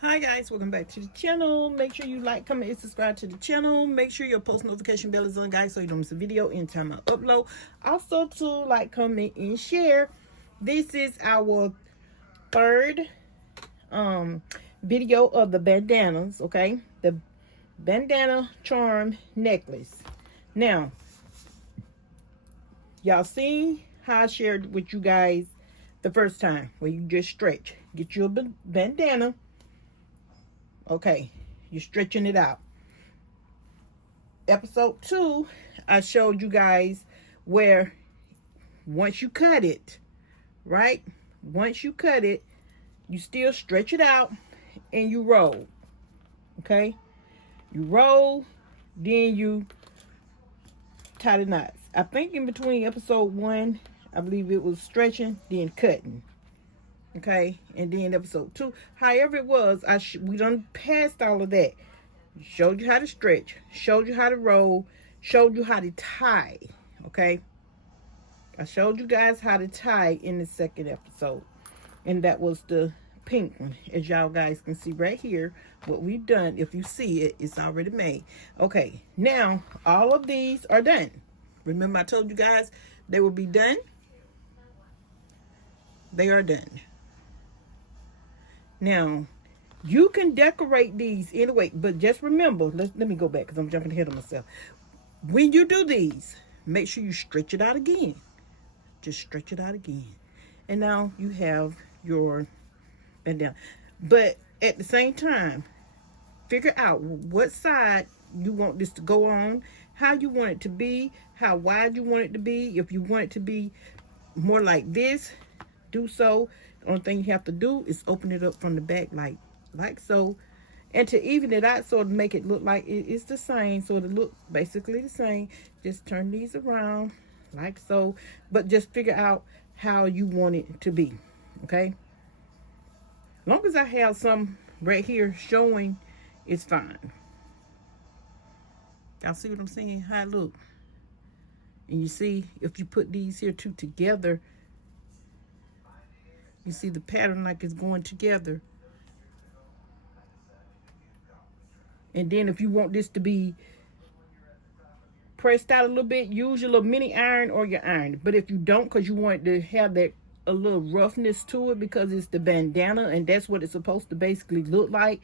Hi guys, welcome back to the channel. Make sure you like, comment, and subscribe to the channel. Make sure your post notification bell is on, guys, so you don't miss a video anytime I upload. Also to like, comment, and share. This is our third video of the bandanas, okay? The bandana charm necklace. Now, y'all see how I shared with you guys the first time where you just stretch. Get your bandana. Okay, you're stretching it out. Episode 2, I showed you guys where once you cut it, right? Once you cut it, you still stretch it out and you roll. Okay? You roll, then you tie the knots. I think in between episode 1, I believe it was stretching, then cutting. Okay, and then episode 2, however it was, we done passed all of that. Showed you how to stretch, showed you how to roll, showed you how to tie. Okay, I showed you guys how to tie in the second episode, and that was the pink one, as y'all guys can see right here. What we've done, if you see it, it's already made. Okay, now all of these are done. Remember I told you guys they will be done. They are done. Now, you can decorate these anyway, but just remember, let me go back because I'm jumping ahead of myself. When you do these, make sure you stretch it out again. Just stretch it out again. And now you have your bandana. But at the same time, figure out what side you want this to go on, how you want it to be, how wide you want it to be. If you want it to be more like this, do so. The only thing you have to do is open it up from the back like so, and to even it out so to make it look like it's the same, so to look basically the same, just turn these around like so, but just figure out how you want it to be. Okay, as long as I have some right here showing, it's fine. Y'all see what I'm saying, how it look? And you see, if you put these here two together, you see the pattern like it's going together. And then if you want this to be pressed out a little bit, use your little mini iron or your iron. But if you don't, because you want it to have that a little roughness to it, because it's the bandana and that's what it's supposed to basically look like,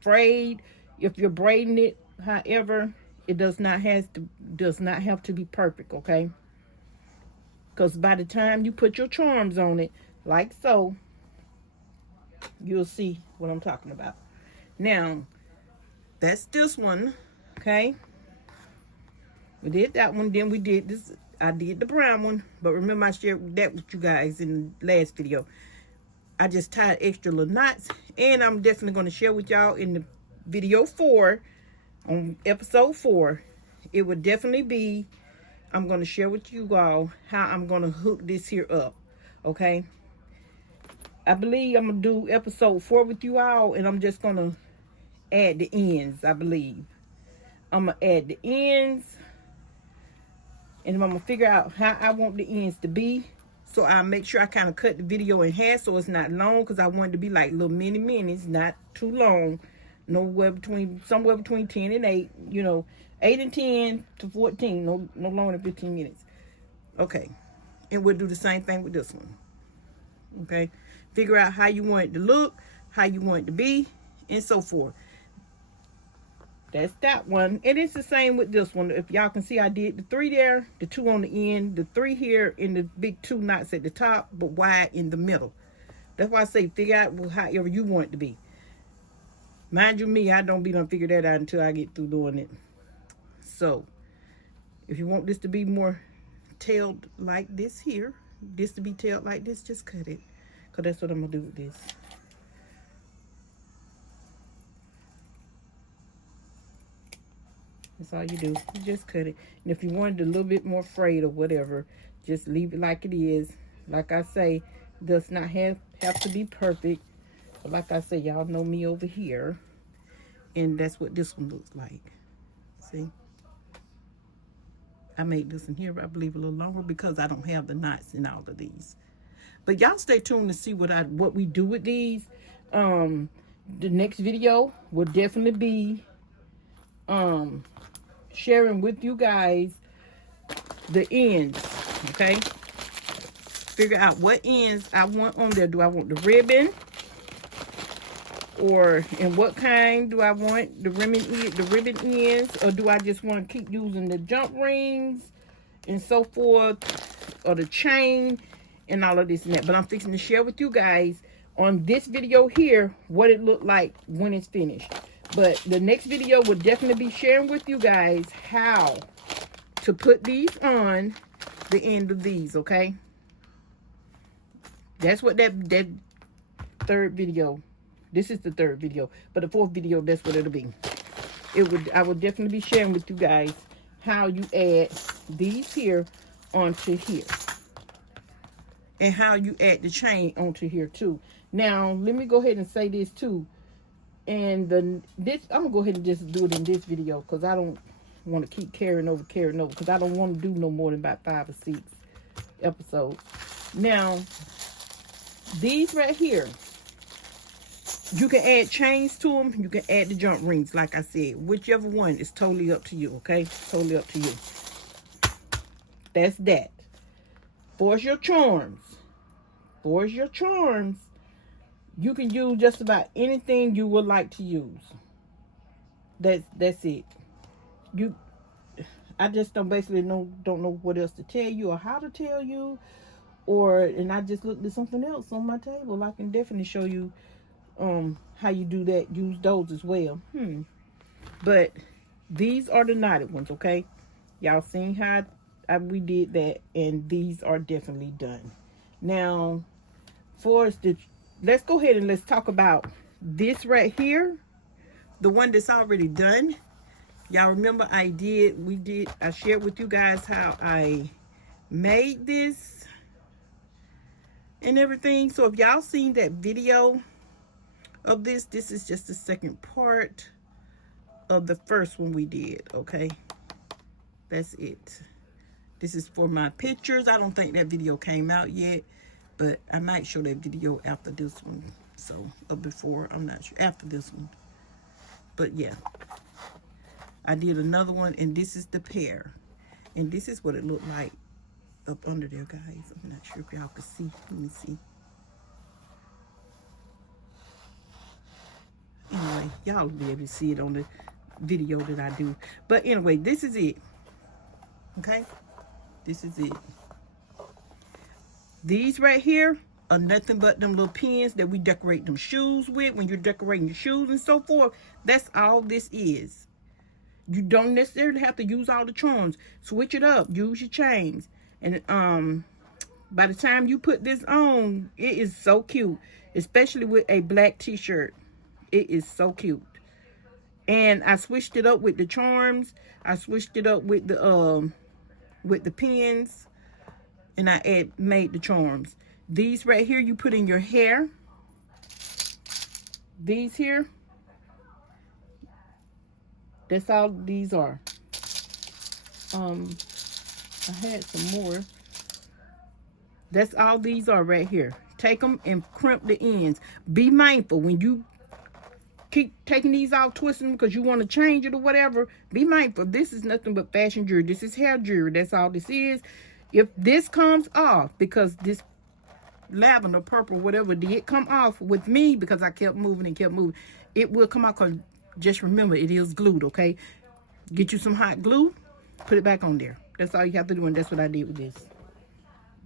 frayed. If you're braiding it, however, it does not have to be perfect, okay? Because by the time you put your charms on it, like so, you'll see what I'm talking about. Now, that's this one, okay? We did that one, then we did this. I did the brown one, but remember I shared that with you guys in the last video. I just tied extra little knots, and I'm definitely going to share with y'all in the video 4, on episode 4. It would definitely be, I'm going to share with you all how I'm going to hook this here up, okay? I believe I'm going to do episode 4 with you all, and I'm just going to add the ends, I believe. I'm going to add the ends, and I'm going to figure out how I want the ends to be. So I'll make sure I kind of cut the video in half so it's not long, because I want it to be like little mini minis, not too long. Somewhere between 10 and 8, 8 and 10 to 14, no longer than 15 minutes. Okay, and we'll do the same thing with this one. Okay, figure out how you want it to look, how you want it to be, and so forth. That's that one. And it's the same with this one. If y'all can see, I did the 3 there, the 2 on the end, the 3 here, and the big 2 knots at the top, but wide in the middle. That's why I say figure out however you want it to be. Mind you, me, I don't be done figure that out until I get through doing it. So, if you want this to be more tailed like this here, this to be tailed like this, just cut it. Because that's what I'm going to do with this. That's all you do. You just cut it. And if you wanted a little bit more frayed or whatever, just leave it like it is. Like I say, does not have to be perfect. But like I say, y'all know me over here. And that's what this one looks like. See? I made this in here, I believe, a little longer because I don't have the knots in all of these. But y'all stay tuned to see what we do with these. the next video will definitely be sharing with you guys the ends. Okay, figure out what ends I want on there. Do I want the ribbon, or and what kind do I want the ribbon ends, or do I just want to keep using the jump rings and so forth, or the chain and all of this and that? But I'm fixing to share with you guys on this video here what it looked like when it's finished. But the next video will definitely be sharing with you guys how to put these on the end of these. Okay, that's what that third video, this is the third video, but the fourth video, that's what it'll be. I will definitely be sharing with you guys how you add these here onto here, and how you add the chain onto here too. Now let me go ahead and say this too, and I'm gonna go ahead and just do it in this video, because I don't want to keep carrying over, because I don't want to do no more than about 5 or 6 episodes. Now these right here, you can add chains to them. You can add the jump rings, like I said. Whichever one is totally up to you, okay? Totally up to you. That's that. For's your charms. For's your charms. You can use just about anything you would like to use. That's it. I just don't know what else to tell you or how to tell you. And I just looked at something else on my table. I can definitely show you how you do that. Use those as well. But these are the knotted ones, okay? Y'all seen how we did that, and these are definitely done. Now let's go ahead and let's talk about this right here, the one that's already done. Y'all remember I shared with you guys how I made this and everything. So if y'all seen that video of this is just the second part of the first one we did. Okay, that's it. This is for my pictures. I don't think that video came out yet, but I might show that video after this one. So, or before, I'm not sure, after this one. But yeah, I did another one, and this is the pair, and this is what it looked like up under there, guys. I'm not sure if y'all can see. Let me see. Anyway, y'all will be able to see it on the video that I do. But anyway, this is it. Okay, this is it. These right here are nothing but them little pins that we decorate them shoes with when you're decorating your shoes and so forth. That's all this is. You don't necessarily have to use all the charms. Switch it up. Use your chains. And by the time you put this on, it is so cute, especially with a black t-shirt. It is so cute. And I switched it up with the charms. I switched it up with the pins, and I made the charms. These right here you put in your hair. These here, that's all these are. I had some more. That's all these are right here. Take them and crimp the ends. Be mindful when you keep taking these out, twisting them because you want to change it or whatever. Be mindful. This is nothing but fashion jewelry. This is hair jewelry. That's all this is. If this comes off, because this lavender, purple, whatever did come off with me, because I kept moving and kept moving, it will come out. Because just remember, it is glued. Okay, get you some hot glue, put it back on there. That's all you have to do, and that's what I did with this.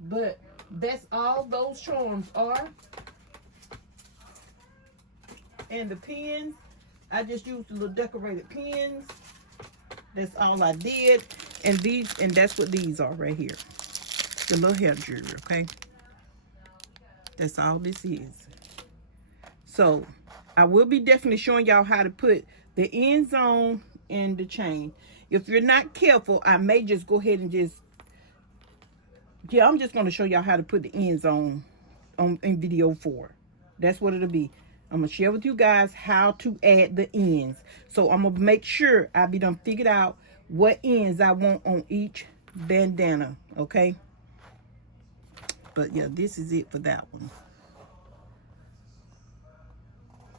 But that's all those charms are. And the pins, I just used the little decorated pins. That's all I did. And that's what these are right here. The little hair jewelry, okay? That's all this is. So I will be definitely showing y'all how to put the ends on and the chain. If you're not careful, I may just go ahead and I'm just going to show y'all how to put the ends on in video 4. That's what it'll be. I'm going to share with you guys how to add the ends. So I'm going to make sure I be done figured out what ends I want on each bandana, okay? But yeah, this is it for that one.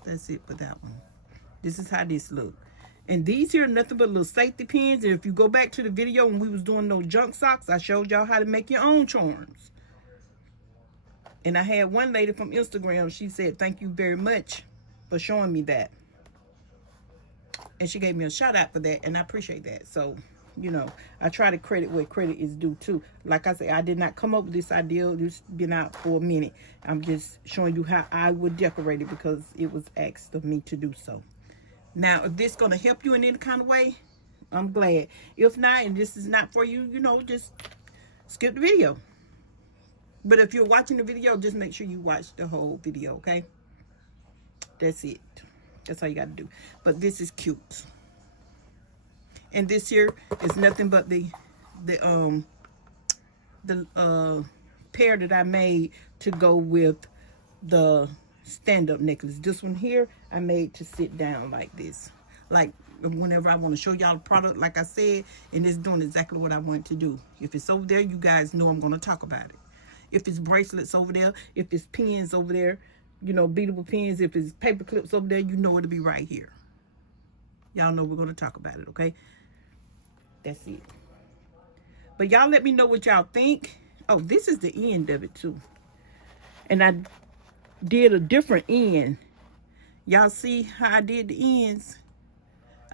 That's it for that one. This is how this look. And these here are nothing but little safety pins. And if you go back to the video when we was doing those junk socks, I showed y'all how to make your own charms. And I had one lady from Instagram, she said, thank you very much for showing me that. And she gave me a shout out for that, and I appreciate that. So, you know, I try to credit where credit is due too. Like I said, I did not come up with this idea. It's been out for a minute. I'm just showing you how I would decorate it because it was asked of me to do so. Now, if this is going to help you in any kind of way, I'm glad. If not, and this is not for you, you know, just skip the video. But if you're watching the video, just make sure you watch the whole video, okay? That's it. That's all you got to do. But this is cute. And this here is nothing but the pair that I made to go with the stand-up necklace. This one here, I made to sit down like this. Like whenever I want to show y'all the product, like I said, and it's doing exactly what I want to do. If it's over there, you guys know I'm going to talk about it. If it's bracelets over there, if it's pins over there, you know, beadable pins, if it's paper clips over there, you know it'll be right here. Y'all know we're going to talk about it, okay? That's it. But y'all let me know what y'all think. Oh, this is the end of it too. And I did a different end. Y'all see how I did the ends?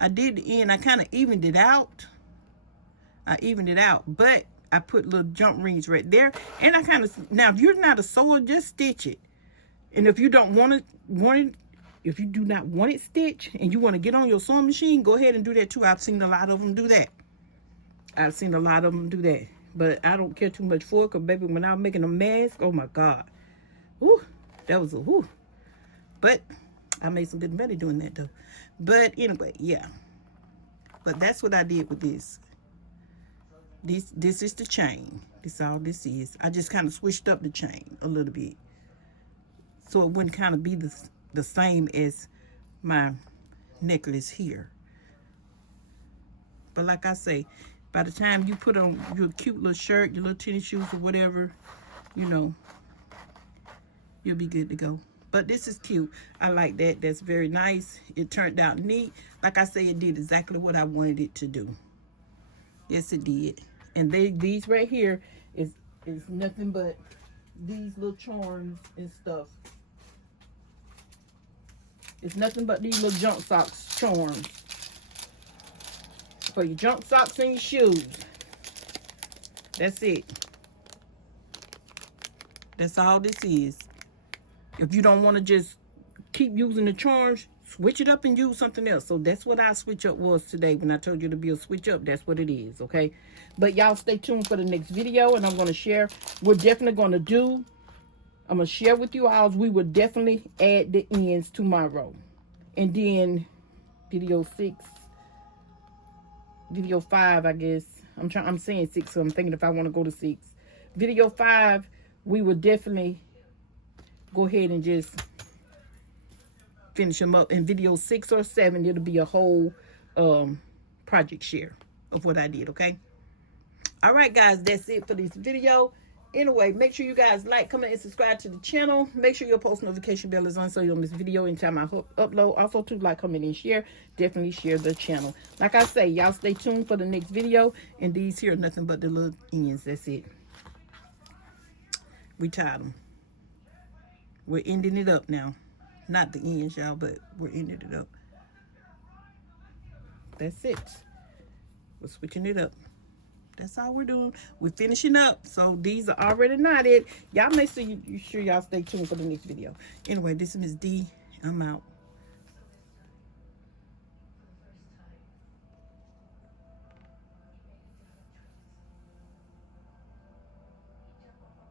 I did the end. I kind of evened it out. I evened it out. But I put little jump rings right there. And I kind of... Now, if you're not a sewer, just stitch it. And if you don't want it, if you do not want it stitched and you want to get on your sewing machine, go ahead and do that too. I've seen a lot of them do that. I've seen a lot of them do that. But I don't care too much for it because, baby, when I was making a mask, oh my God. Whew, that was a whew. But I made some good money doing that though. But anyway, yeah. But that's what I did with this. This is the chain. This is all this is. I just kind of switched up the chain a little bit. So it wouldn't kind of be the same as my necklace here. But like I say, by the time you put on your cute little shirt, your little tennis shoes or whatever, you know, you'll be good to go. But this is cute. I like that. That's very nice. It turned out neat. Like I say, it did exactly what I wanted it to do. Yes, it did. And these right here is nothing but these little charms and stuff. It's nothing but these little junk socks charms. For your junk socks and your shoes. That's it. That's all this is. If you don't want to just keep using the charms, switch it up and use something else. So that's what our switch up was today. When I told you to be a switch up, that's what it is, okay? But y'all stay tuned for the next video, and I'm going to share. We're definitely going to do, I'm going to share with you all, we will definitely add the ends tomorrow. And then video 5, I guess. I'm saying 6, so I'm thinking if I want to go to 6. Video 5, we will definitely go ahead and just finish them up. In video 6 or 7, it'll be a whole project share of what I did, okay? All right, guys, that's it for this video. Anyway, make sure you guys like, comment, and subscribe to the channel. Make sure your post notification bell is on so you don't miss video anytime I upload. Also, to like, comment, and share. Definitely share the channel. Like I say, y'all stay tuned for the next video. And these here are nothing but the little ends. That's it. We tied them. We're ending it up now. Not the ends, y'all, but we're ending it up. That's it. We're switching it up. That's all we're doing. We're finishing up. So these are already knotted. Y'all make sure y'all stay tuned for the next video. Anyway, this is Miss D. I'm out.